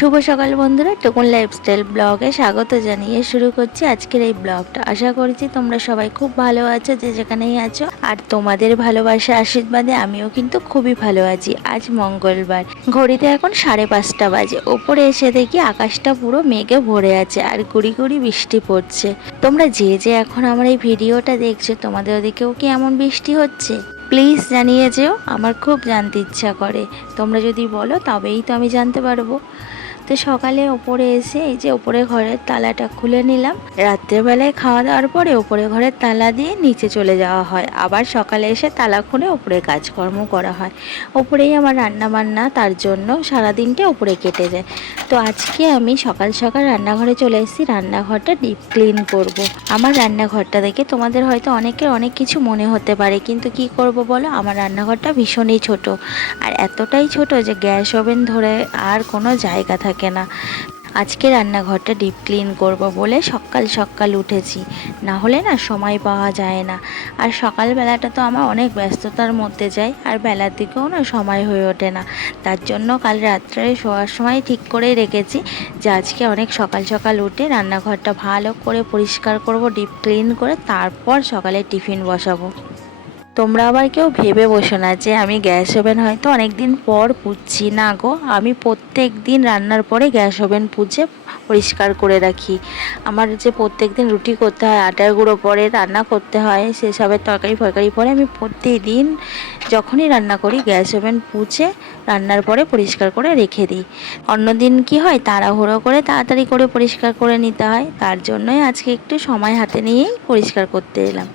শুভ সকাল বন্ধুরা, টুকুন লাইফস্টাইল ব্লগে স্বাগত জানিয়ে শুরু করছি আজকের এই ব্লগটা। আশা করছি তোমরা সবাই খুব ভালো আছো, যে যেখানেই আছো। আর তোমাদের ভালোবাসা আশীর্বাদে আমিও কিন্তু খুবই ভালো আছি। আজ মঙ্গলবার, ঘড়িতে এখন 5:30 বাজে। ওপরে এসে দেখি আকাশটা পুরো মেঘে ভরে আছে আর গুড়ি গুড়ি বৃষ্টি পড়ছে। তোমরা যে এখন আমার এই ভিডিওটা দেখছো, তোমাদের ওদিকেও কি এমন বৃষ্টি হচ্ছে? প্লিজ জানিয়ে যেও, আমার খুব জানতে ইচ্ছা করে। তোমরা যদি বলো তবেই তো আমি জানতে পারবো। তো সকালে ওপরে এসে এই যে ওপরে ঘরের তালাটা খুলে নিলাম। রাত্রেবেলায় খাওয়া দাওয়ার পরে ওপরে ঘরের তালা দিয়ে নিচে চলে যাওয়া হয়, আবার সকালে এসে তালা খুলে ওপরে কাজকর্ম করা হয়। ওপরেই আমার রান্না বান্না, তার জন্য সারাদিনটা ওপরে কেটে যায়। তো আজকে আমি সকাল সকাল রান্নাঘরে চলে এসেছি, রান্নাঘরটা ডিপ ক্লিন করব। আমার রান্নাঘরটা দেখে তোমাদের হয়তো অনেকের অনেক কিছু মনে হতে পারে, কিন্তু কি করব বলো, আমার রান্নাঘরটা ভীষণই ছোট। আর এতটাই ছোট যে গ্যাস ওভেন ধরে আর কোনো জায়গা থাকে না। আজকে রান্নাঘরটা ডিপ ক্লিন করব বলে সকাল সকাল উঠেছি, না হলে না সময় পাওয়া যায় না। আর সকালবেলাটা তো আমার অনেক ব্যস্ততার মধ্যে যায়, আর বেলার দিকেও না সময় হয়ে ওঠে না। তার জন্য কাল রাত্রে শোয়ার সময় ঠিক করেই রেখেছি যে আজকে অনেক সকাল সকাল উঠে রান্নাঘরটা ভালো করে পরিষ্কার করব, ডিপ ক্লিন করে তারপর সকালে টিফিন বসাবো। তোমরা আবার কেউ ভেবে বসো না যে আমি গ্যাস ওভেন হয়তো অনেক দিন পর পুছছি। না গো, আমি প্রত্যেক দিন রান্নার পরে গ্যাস ওভেন পুছে পরিষ্কার করে রাখি। আমার যে প্রত্যেক দিন রুটি করতে হয়, আটার গুঁড়ো পরে রান্না করতে হয়, সেসবের তরকারি ফরকারি পরে আমি প্রতিদিন যখনই রান্না করি গ্যাস ওভেন পুছে রান্নার পরে পরিষ্কার করে রেখে দিই। অন্যদিন কি হয়, তাড়াহুড়ো করে তাড়াতাড়ি করে পরিষ্কার করে নিতে হয়, তার জন্যই আজকে একটু সময় হাতে নিয়েই পরিষ্কার করতে এলাম।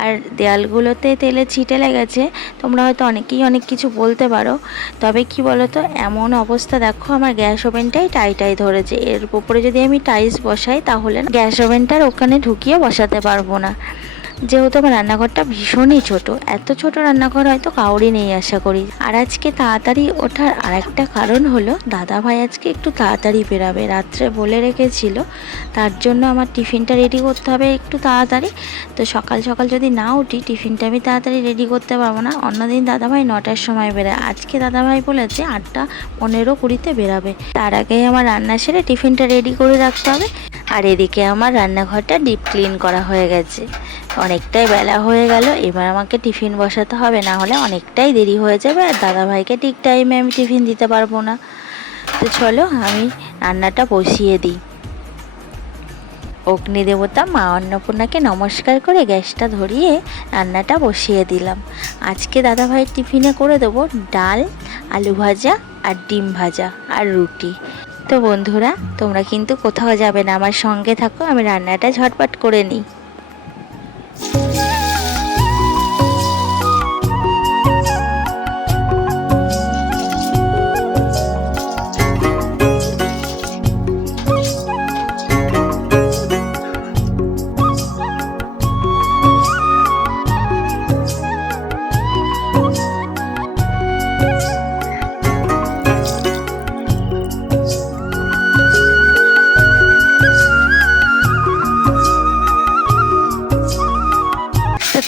আর দেয়ালগুলোতে তেলে ছিটে লেগেছে। তোমরা হয়তো অনেকেই অনেক কিছু বলতে পারো, তবে কি বলো তো, এমন অবস্থা দেখো আমার গ্যাস ওভেনটাই টাই ধরেছে। এর উপরে যদি আমি টাইলস বসাই তাহলে গ্যাস ওভেনটার ওখানে ঢুকিয়ে বসাতে পারবো না, যেহেতু আমার রান্নাঘরটা ভীষণই ছোট। এত ছোট রান্নাঘর হয়তো কাউরই নেই আশা করি। আর আজকে তাড়াতাড়ি ওঠার আরেকটা কারণ হলো, দাদা ভাই আজকে একটু তাড়াতাড়ি বেরাবে, রাত্রে বলে রেখেছিল। তার জন্য আমার টিফিনটা রেডি করতে হবে একটু তাড়াতাড়ি। তো সকাল সকাল যদি না উঠি, টিফিনটা আমি তাড়াতাড়ি রেডি করতে পারবো না। অন্যদিন দাদা ভাই 9টার সময় বেরোয়, আজকে দাদা ভাই বলেছে 8:15-20 বেরাবে। তার আগেই আমার রান্না সেরে টিফিনটা রেডি করে রাখতে হবে। আর এদিকে আমার রান্নাঘরটা ডিপ ক্লিন করা হয়ে গেছে। অনেকটাই বেলা হয়ে গেল, এবার আমাকে টিফিন বসাতে হবে, না হলে অনেকটাই দেরি হয়ে যাবে আর দাদাভাইকে ঠিক টাইমে আমি টিফিন দিতে পারবো না। তো চলো আমি রান্নাটা বসিয়ে দিই। অগ্নিদেবতা মা অন্নপূর্ণাকে নমস্কার করে গ্যাসটা ধরিয়ে রান্নাটা বসিয়ে দিলাম। আজকে দাদাভাইয়ের টিফিনে করে দেবো ডাল, আলু ভাজা আর ডিম ভাজা আর রুটি। তো বন্ধুরা, তোমরা কিন্তু কোথাও যাবে না, আমার সঙ্গে থাকো, আমি রান্নাটা ঝটপট করে নিই।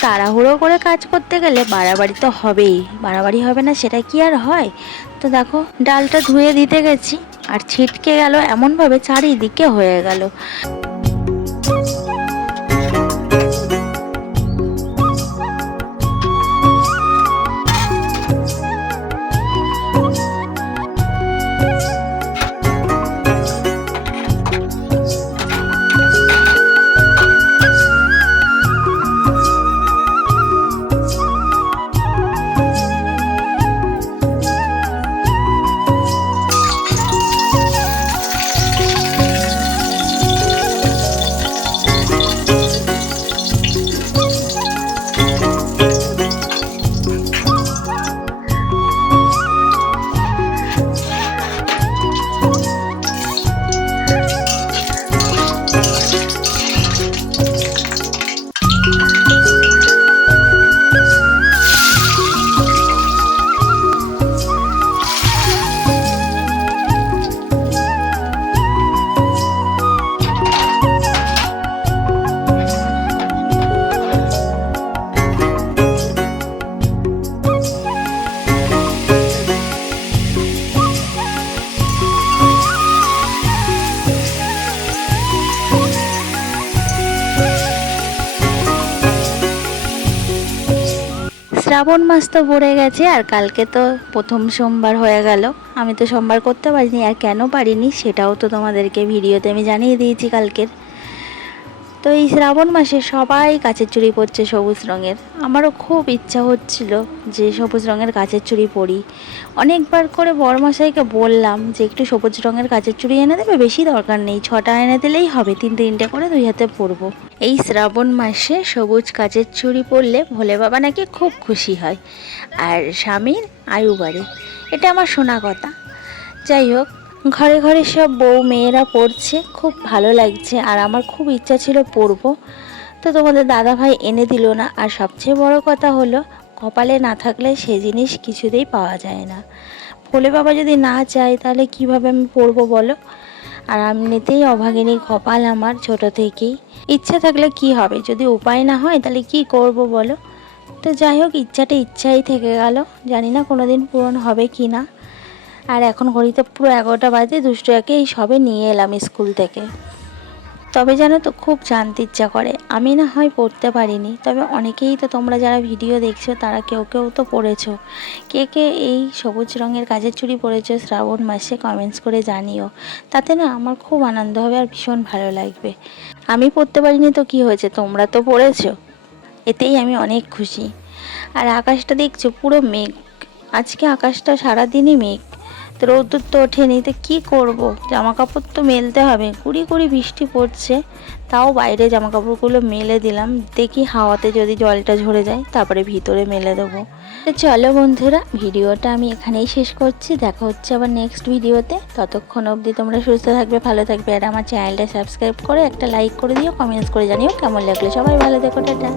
তাড়াহুড়ো করে কাজ করতে গেলে বাড়াবাড়ি তো হবেই, বাড়াবাড়ি হবে না সেটা কি আর হয়? তো দেখো, ডালটা ধুয়ে দিতে গেছি আর ছিটকে গেল, এমনভাবে চারিদিকে হয়ে গেল। শ্রাবণ মাস তো পড়ে গেছে আর কালকে তো প্রথম সোমবার হয়ে গেল। আমি তো সোমবার করতে পারিনি, আর কেন পারিনি সেটাও তো তোমাদেরকে ভিডিওতে আমি জানিয়ে দিয়েছি কালকের। তো এই শ্রাবণ মাসে সবাই কাচের চুড়ি পরছে সবুজ রঙের। আমারও খুব ইচ্ছা হচ্ছিল যে সবুজ রঙের কাচের চুড়ি পরি। অনেকবার করে বড়মশাইকে বললাম যে একটু সবুজ রঙের কাচের চুড়ি এনে দেবে, বেশি দরকার নেই, 6টা এনে দিলেই হবে, 3টে করে 2 হাতে পরবো। এই শ্রাবণ মাসে সবুজ কাচের চুড়ি পরলে ভোলে বাবা নাকি খুব খুশি হয় আর স্বামীর আয়ু বাড়ে। এটা আমার শোনা কথা। যাই হোক, ঘরে ঘরে সব বউ মেয়েরা পড়ছে, খুব ভালো লাগছে, আর আমার খুব ইচ্ছা ছিল পরবো, তো তোমাদের দাদা ভাই এনে দিল না। আর সবচেয়ে বড় কথা হলো, কপালে না থাকলে সে জিনিস কিছুতেই পাওয়া যায় না। ভোলে বাবা যদি না চায় তাহলে কিভাবে আমি পরবো বলো। আর এমনিতেই অভাগিনী কপাল আমার ছোট থেকেই। ইচ্ছা থাকলে কি হবে, যদি উপায় না হয় তাহলে কি করব বলো। তো যাই হোক, ইচ্ছাটা ইচ্ছাই থেকে গেল, জানি না কোনোদিন পূরণ হবে কি না। আর এখন ঘড়িতে পুরো 11টা বাজে, দুষ্টু একে এই সবে নিয়ে এলাম স্কুল থেকে। তবে জানো তো, খুব জানতে ইচ্ছা করে। আমি না হয় পড়তে পারিনি, তবে অনেকেই তো তোমরা যারা ভিডিও দেখছো তারা কেউ কেউ তো পড়েছো। কে কে এই সবুজ রঙের কাচের চুড়ি পরেছো শ্রাবণ মাসে কমেন্টস করে জানিও। তাতে না আমার খুব আনন্দ হবে আর ভীষণ ভালো লাগবে। আমি পড়তে পারিনি তো কি হয়েছে, তোমরা তো পড়েছো, এতেই আমি অনেক খুশি। আর আকাশটা দেখছো পুরো মেঘ, আজকে আকাশটা সারাদিনই মেঘ। তো রোদ্দুর তো ওঠেনি, তো কী করবো, জামা কাপড় তো মেলতে হবে। কুড়ি কুড়ি বৃষ্টি পড়ছে, তাও বাইরে জামা কাপড়গুলো মেলে দিলাম, দেখি হাওয়াতে যদি জলটা ঝরে যায় তারপরে ভিতরে মেলে দেবো। তো চলো বন্ধুরা, ভিডিওটা আমি এখানেই শেষ করছি। দেখা হচ্ছে আবার নেক্সট ভিডিওতে। ততক্ষণ অবধি তোমরা সুস্থ থাকবে, ভালো থাকবে, আর আমার চ্যানেলটা সাবস্ক্রাইব করে একটা লাইক করে দিও, কমেন্টস করে জানিও কেমন লাগলো। সবাই ভালো থেকো, টাটা।